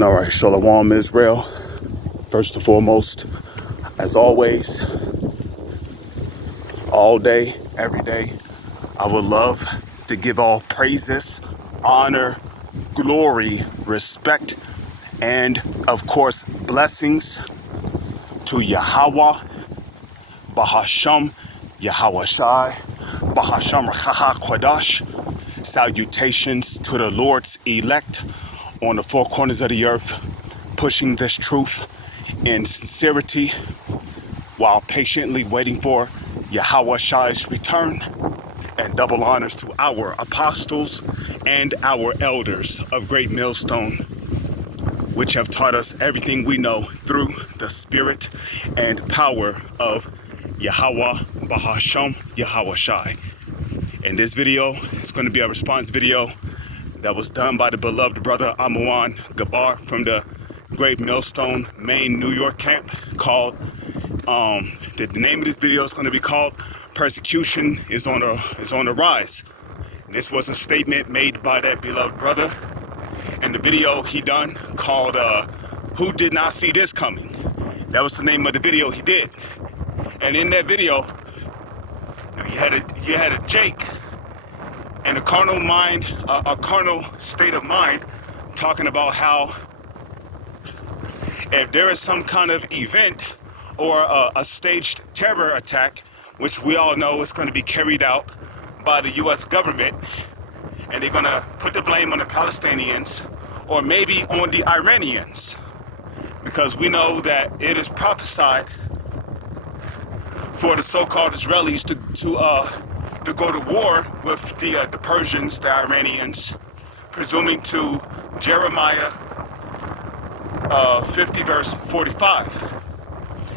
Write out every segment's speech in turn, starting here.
All right, Shalom Israel. First and foremost, as always, all day, every day, I would love to give all praises, honor, glory, respect, and of course, blessings to Yahweh, Bahasham, Yahweh Shai, Bahasham Rachaha Kodash. Salutations to the Lord's elect on the four corners of the earth, pushing this truth in sincerity while patiently waiting for Yahweh Shai's return. And double honors to our apostles and our elders of Great Millstone, which have taught us everything we know through the spirit and power of Yahweh Bahasham Yahweh Shai. And this video is going to be a response video that was done by the beloved brother Amawan Gabar from the Great Millstone, Maine, New York camp, called, the name of this video is going to be called Persecution is on the Rise. And this was a statement made by that beloved brother. And the video he done called, Who Did Not See This Coming? That was the name of the video he did. And in that video, you had a Jake and a carnal mind, a carnal state of mind, talking about how if there is some kind of event or a staged terror attack, which we all know is going to be carried out by the U.S. government, and they're going to put the blame on the Palestinians or maybe on the Iranians, because we know that it is prophesied for the so-called Israelis to go to war with the Persians, the Iranians, presuming to Jeremiah 50 verse 45.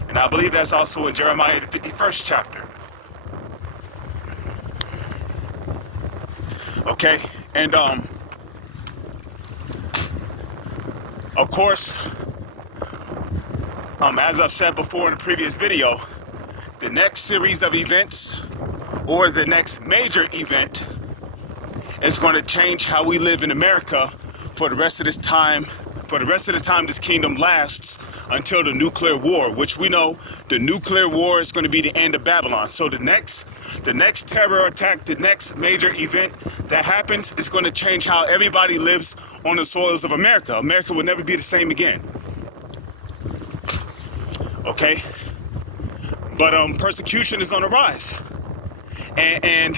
And I believe that's also in Jeremiah the 51st chapter. Okay, and of course, as I've said before in the previous video, the next series of events or the next major event is going to change how we live in America for the rest of this time, for the rest of the time this kingdom lasts, until the nuclear war, which we know the nuclear war is going to be the end of Babylon. So the next terror attack, the next major event that happens is going to change how everybody lives on the soils of America. America will never be the same again. Okay? But persecution is on the rise. And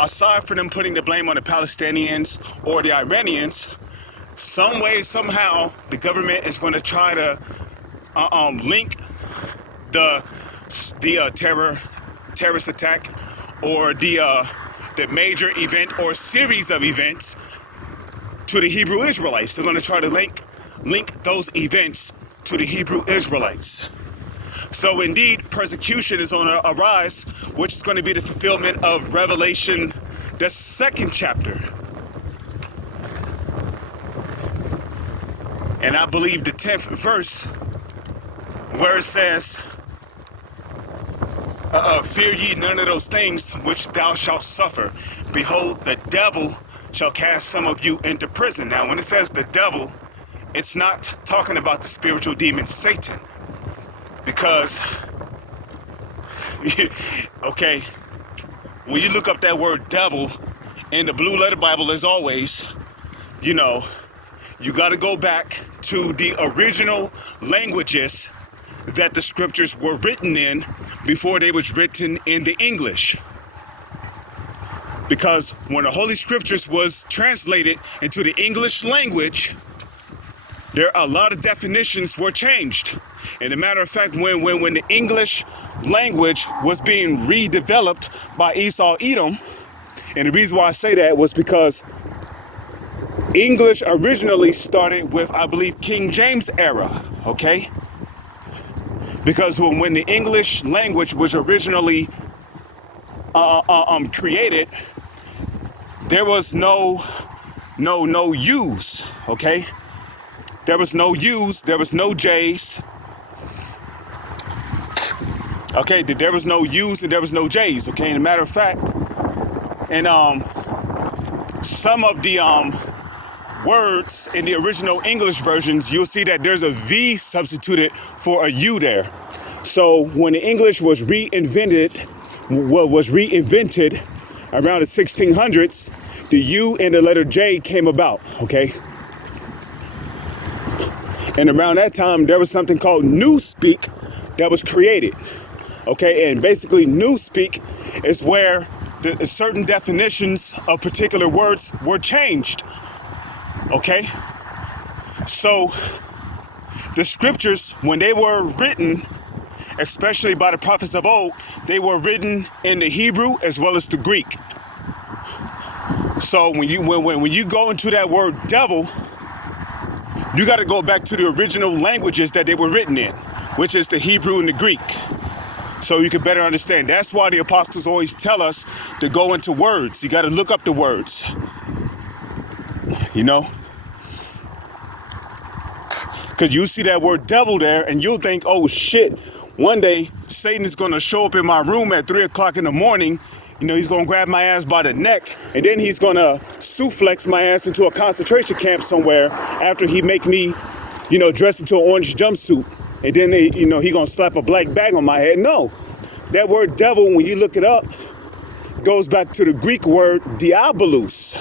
aside from them putting the blame on the Palestinians or the Iranians, some way, somehow, the government is going to try to link the terrorist attack or the major event or series of events to the Hebrew Israelites. They're going to try to link those events to the Hebrew Israelites. So indeed, persecution is on a rise, which is going to be the fulfillment of Revelation, the 2nd chapter. And I believe the 10th verse, where it says, fear ye none of those things which thou shalt suffer. Behold, the devil shall cast some of you into prison. Now, when it says the devil, it's not talking about the spiritual demon Satan. Because, okay, when you look up that word devil in the Blue Letter Bible, as always, you know, you got to go back to the original languages that the scriptures were written in before they was written in the English. Because when the Holy Scriptures was translated into the English language, there are a lot of definitions were changed. And a matter of fact, when the English language was being redeveloped by Esau Edom, and the reason why I say that was because English originally started with, I believe, King James era, okay? Because when the English language was originally created, there was no U's, okay? There was no U's, there was no J's. Okay, there was no U's and there was no J's, okay? And a matter of fact, and some of the words in the original English versions, you'll see that there's a V substituted for a U there. So when the English was reinvented around the 1600s, the U and the letter J came about, okay? And around that time, there was something called Newspeak that was created, okay? And basically, Newspeak is where certain definitions of particular words were changed, okay? So the scriptures, when they were written, especially by the prophets of old, they were written in the Hebrew as well as the Greek. So when you go into that word devil, you got to go back to the original languages that they were written in, which is the Hebrew and the Greek, so you can better understand. That's why the apostles always tell us to go into words. You got to look up the words, you know, because you see that word devil there and you'll think, oh shit, one day Satan is going to show up in my room at 3 o'clock in the morning. You know, he's going to grab my ass by the neck, and then he's going to suplex my ass into a concentration camp somewhere after he make me, you know, dress into an orange jumpsuit. And then, he going to slap a black bag on my head. No, that word devil, when you look it up, goes back to the Greek word diabolos.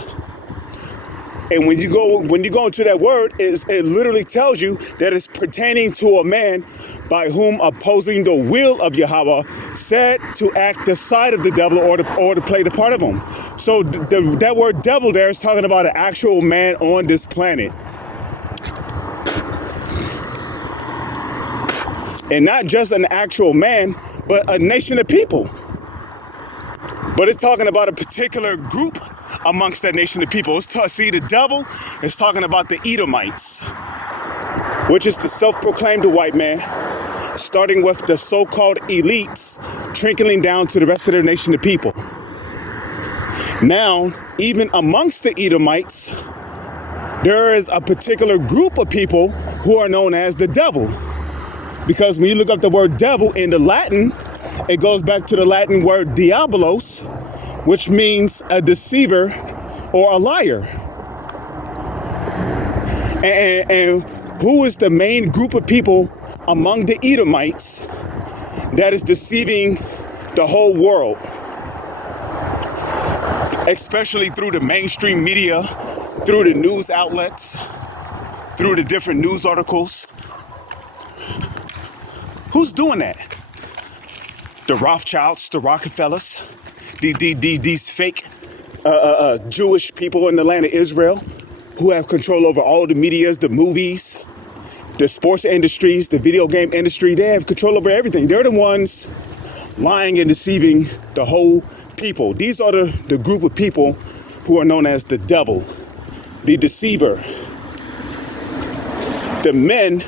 And when you go into that word, it literally tells you that it's pertaining to a man by whom, opposing the will of Yahweh, said to act the side of the devil or to play the part of him. So that word devil there is talking about an actual man on this planet. And not just an actual man, but a nation of people. But it's talking about a particular group amongst that nation of people. See, the devil is talking about the Edomites, which is the self-proclaimed white man, starting with the so-called elites, trickling down to the rest of the nation of people. Now, even amongst the Edomites, there is a particular group of people who are known as the devil. Because when you look up the word devil in the Latin, it goes back to the Latin word diabolos, which means a deceiver or a liar. And who is the main group of people among the Edomites that is deceiving the whole world? Especially through the mainstream media, through the news outlets, through the different news articles. Who's doing that? The Rothschilds, the Rockefellers, these fake Jewish people in the land of Israel who have control over all the medias, the movies, the sports industries, the video game industry. They have control over everything. They're the ones lying and deceiving the whole people. These are the group of people who are known as the devil, the deceiver, the men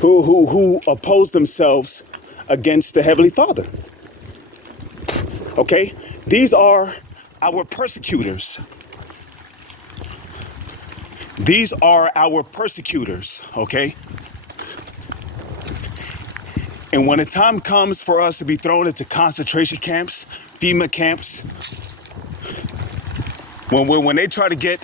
who oppose themselves against the Heavenly Father. Okay? These are our persecutors. These are our persecutors, okay? And when the time comes for us to be thrown into concentration camps, FEMA camps, when they try to get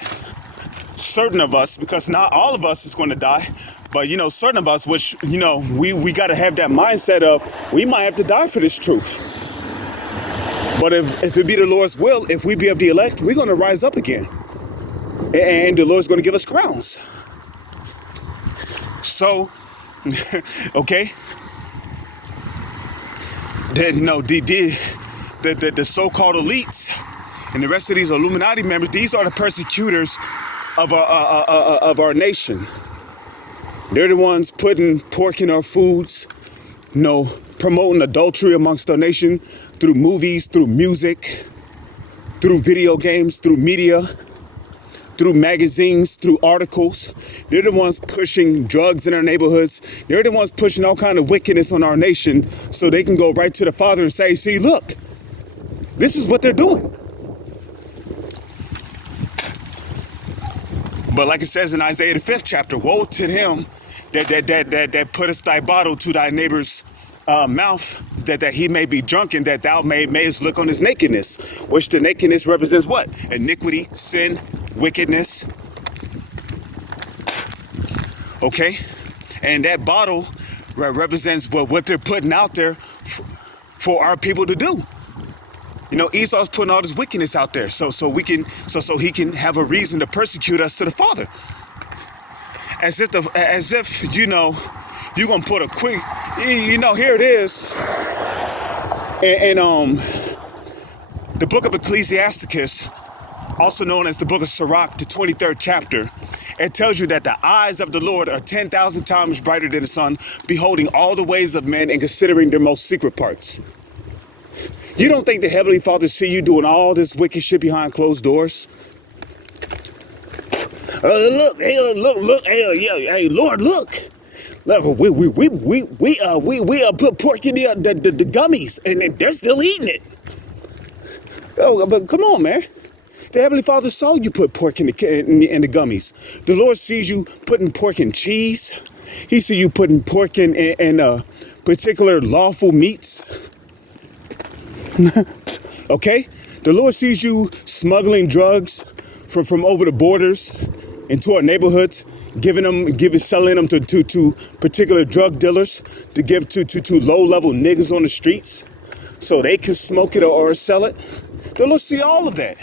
certain of us, because not all of us is going to die, but, you know, certain of us, which, you know, we got to have that mindset of we might have to die for this truth. But if it be the Lord's will, if we be of the elect, we're going to rise up again. And the Lord's going to give us crowns. So, okay. The so-called elites and the rest of these Illuminati members, these are the persecutors of our nation. They're the ones putting pork in our foods, you know, promoting adultery amongst our nation through movies, through music, through video games, through media, through magazines, through articles. They're the ones pushing drugs in our neighborhoods. They're the ones pushing all kind of wickedness on our nation so they can go right to the Father and say, see, look, this is what they're doing. But like it says in Isaiah the 5th chapter, woe to him that puttest thy bottle to thy neighbor's mouth, that he may be drunken, that thou mayest look on his nakedness, which the nakedness represents what? Iniquity, sin, wickedness. Okay? And that bottle represents what they're putting out there for our people to do. You know, Esau's putting all this wickedness out there so he can have a reason to persecute us to the Father. As if you know, you're gonna put a quick, you know, here it is. And the book of Ecclesiasticus, also known as the book of Sirach, the 23rd chapter, it tells you that the eyes of the Lord are 10,000 times brighter than the sun, beholding all the ways of men and considering their most secret parts. You don't think the Heavenly Father see you doing all this wicked shit behind closed doors? Look, hey, Lord, look. Look, we put pork in the gummies, and they're still eating it. Oh, but come on, man. The Heavenly Father saw you put pork in the gummies. The Lord sees you putting pork in cheese. He sees you putting pork in particular lawful meats. Okay? The Lord sees you smuggling drugs from over the borders into our neighborhoods, selling them to particular drug dealers, to give to low-level niggas on the streets so they can smoke it or sell it. The Lord see all of that.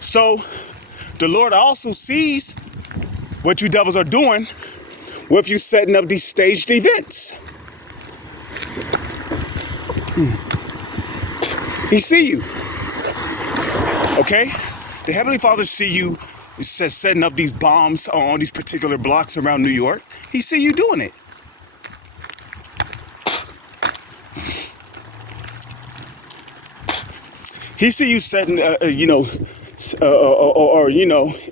So the Lord also sees what you devils are doing with you setting up these staged events. He see you. Okay? The Heavenly Father see you setting up these bombs on these particular blocks around New York. He see you doing it. He see you setting, or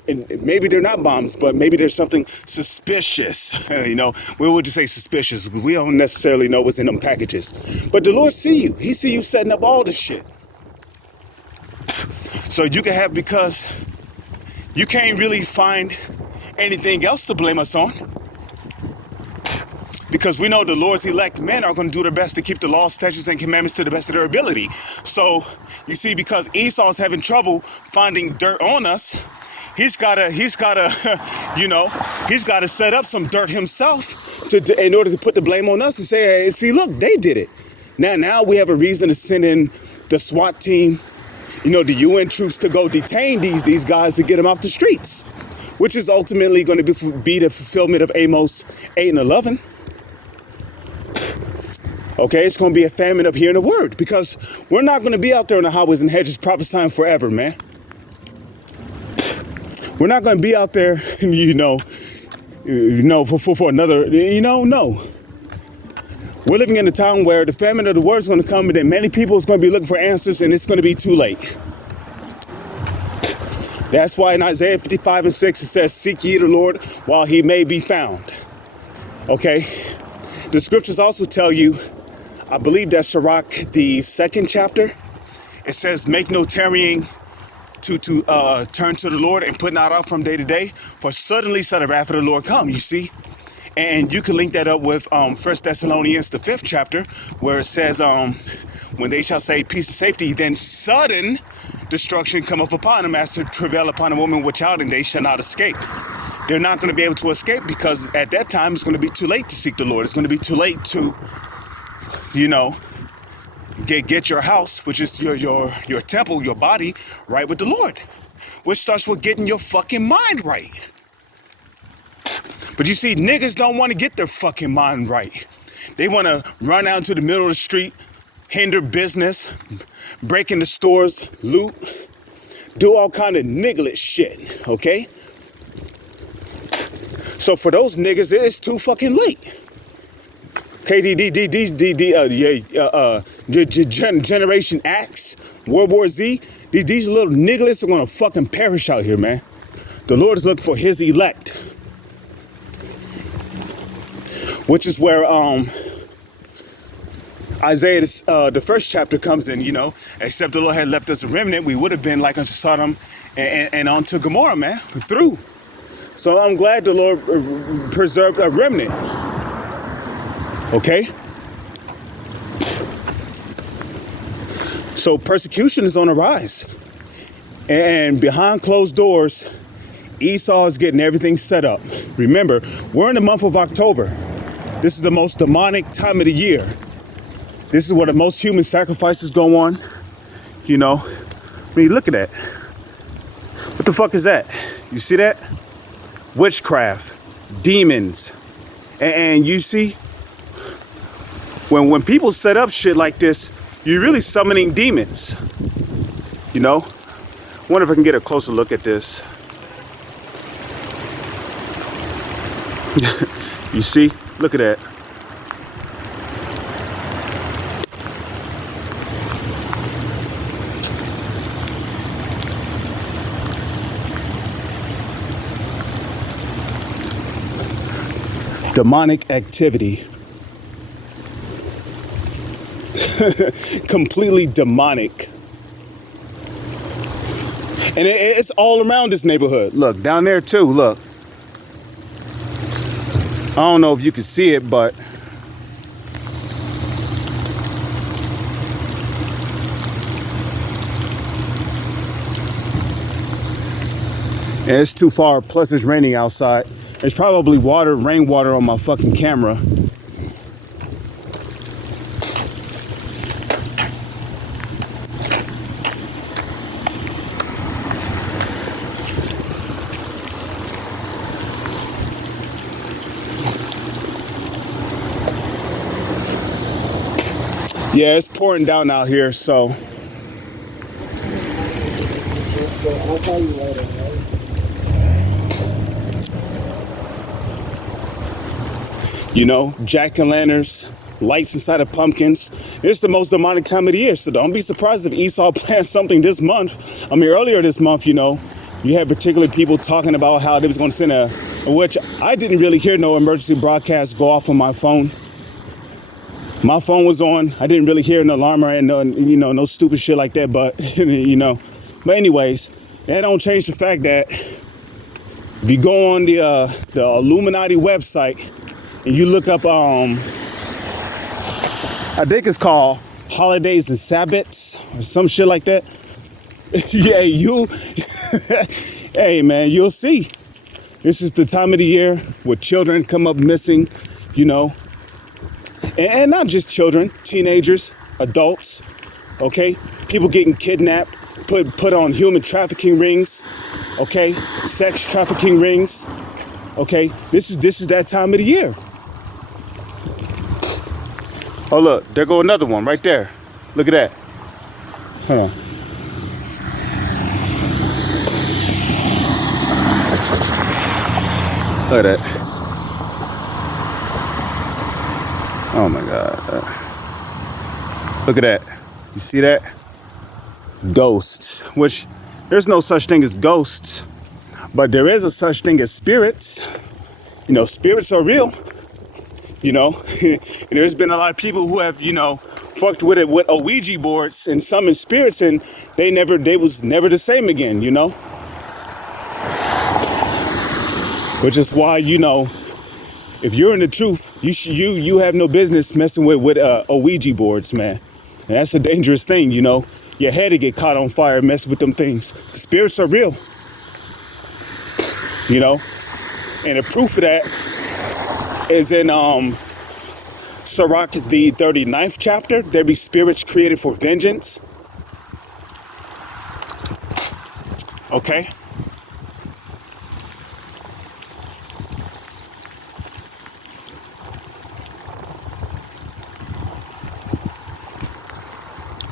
and maybe they're not bombs, but maybe there's something suspicious. We would just say suspicious because we don't necessarily know what's in them packages. But the Lord see you. He see you setting up all this shit. So you can have, because you can't really find anything else to blame us on. Because we know the Lord's elect men are going to do their best to keep the law, statutes, and commandments to the best of their ability. So, you see, because Esau's having trouble finding dirt on us, he's gotta set up some dirt himself in order to put the blame on us and say, hey, see, look, they did it. Now we have a reason to send in the SWAT team, the UN troops to go detain these guys to get them off the streets, which is ultimately going to be the fulfillment of Amos 8 and 11. Okay, it's going to be a famine of hearing the word, because we're not going to be out there in the highways and hedges prophesying forever, man. We're not going to be out there, for another, no. We're living in a time where the famine of the word is going to come, and then many people is going to be looking for answers, and it's going to be too late. That's why in Isaiah 55 and 6, it says, seek ye the Lord while he may be found. Okay? The scriptures also tell you, I believe that's Sirach, the 2nd chapter. It says, make no tarrying to turn to the Lord and put not off from day to day, for suddenly shall the wrath of the Lord come, you see. And you can link that up with 1 Thessalonians, the 5th chapter, where it says, when they shall say peace and safety, then sudden destruction cometh upon them as to travail upon a woman with child, and they shall not escape. They're not going to be able to escape, because at that time it's going to be too late to seek the Lord. It's going to be too late to, get your house, which is your temple, your body, right with the Lord, which starts with getting your fucking mind right. But you see, niggas don't want to get their fucking mind right. They want to run out into the middle of the street, hinder business, break into stores, loot, do all kind of niggless shit, okay? So for those niggas, it's too fucking late. Generation X, World War Z, these little nigglets are gonna fucking perish out here, man. The Lord is looking for his elect. Which is where Isaiah, the 1st chapter comes in, except the Lord had left us a remnant, we would have been like unto Sodom and unto Gomorrah, man, through. So I'm glad the Lord preserved a remnant. Okay? So persecution is on the rise. And behind closed doors, Esau is getting everything set up. Remember, we're in the month of October. This is the most demonic time of the year. This is where the most human sacrifices go on. You know, I mean, look at that. What the fuck is that? You see that? Witchcraft, demons. And you see, when people set up shit like this, you're really summoning demons. You know? Wonder if I can get a closer look at this. You see? Look at that. Demonic activity. Completely demonic. And it's all around this neighborhood. Look, down there too, look. I don't know if you can see it, but it's too far, plus it's raining outside. There's probably rainwater on my fucking camera. Yeah, it's pouring down out here, so. I'll call you later, right? You know, jack-o'-lanterns, lights inside of pumpkins. It's the most demonic time of the year, so don't be surprised if Esau plans something this month. I mean, earlier this month, you know, you had particular people talking about how they was going to send which I didn't really hear no emergency broadcast go off on my phone. My phone was on. I didn't really hear an alarm or no stupid shit like that. But you know, but anyways, that don't change the fact that if you go on the Illuminati website and you look up, I think it's called Holidays and Sabbaths or some shit like that. Yeah, hey man, you'll see. This is the time of the year where children come up missing, you know. And not just children, teenagers, adults, okay? People getting kidnapped, put on human trafficking rings, okay? Sex trafficking rings, okay? This is that time of the year. Oh look, there go another one right there. Look at that. Hold on. Look at that. Oh my God. Look at that. You see that? Ghosts. Which, there's no such thing as ghosts. But there is a such thing as spirits. You know, spirits are real. You know, and there's been a lot of people who have, you know, fucked with it with Ouija boards and summoned spirits, and they was never the same again, you know? Which is why, you know, if you're in the truth, you have no business messing with Ouija boards, man. And that's a dangerous thing, you know. Your head will get caught on fire messing with them things. Spirits are real, you know. And the proof of that is in Sirach, the 39th chapter. There be spirits created for vengeance. Okay.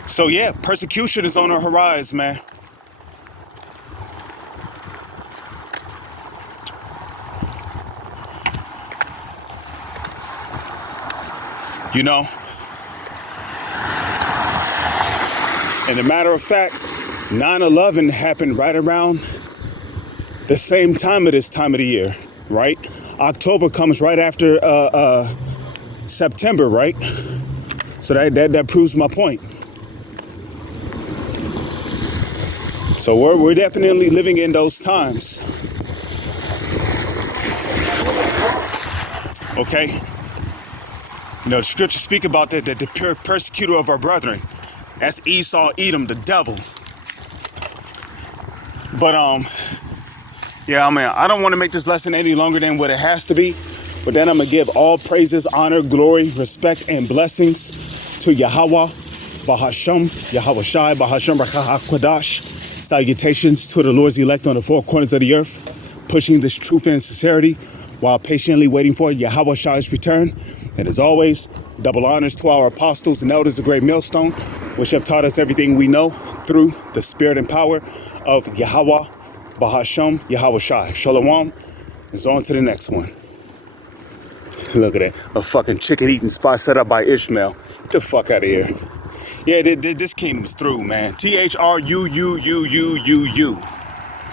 So yeah, persecution is on the horizon, man. You know, and a matter of fact, 9/11 happened right around the same time of this time of the year, right? October comes right after September, right? So that proves my point. So we're definitely living in those times. Okay? You know, the scriptures speak about that the persecutor of our brethren. That's Esau, Edom, the devil. But yeah, I mean, I don't want to make this lesson any longer than what it has to be. But then I'm gonna give all praises, honor, glory, respect, and blessings to Yahweh, Bahashem, Yahweh Shai, Bahashem Rakah. Salutations to the Lord's elect on the four corners of the earth, pushing this truth and sincerity while patiently waiting for Yahweh Shai's return. And as always, double honors to our apostles and elders of Great Millstone, which have taught us everything we know through the spirit and power of Yahweh, Bahashem, Yahweh Shai. Shalom. It's on to the next one. Look at that. A fucking chicken eating spot set up by Ishmael. Get the fuck out of here. Yeah, this came through, man. THRUUUUUU.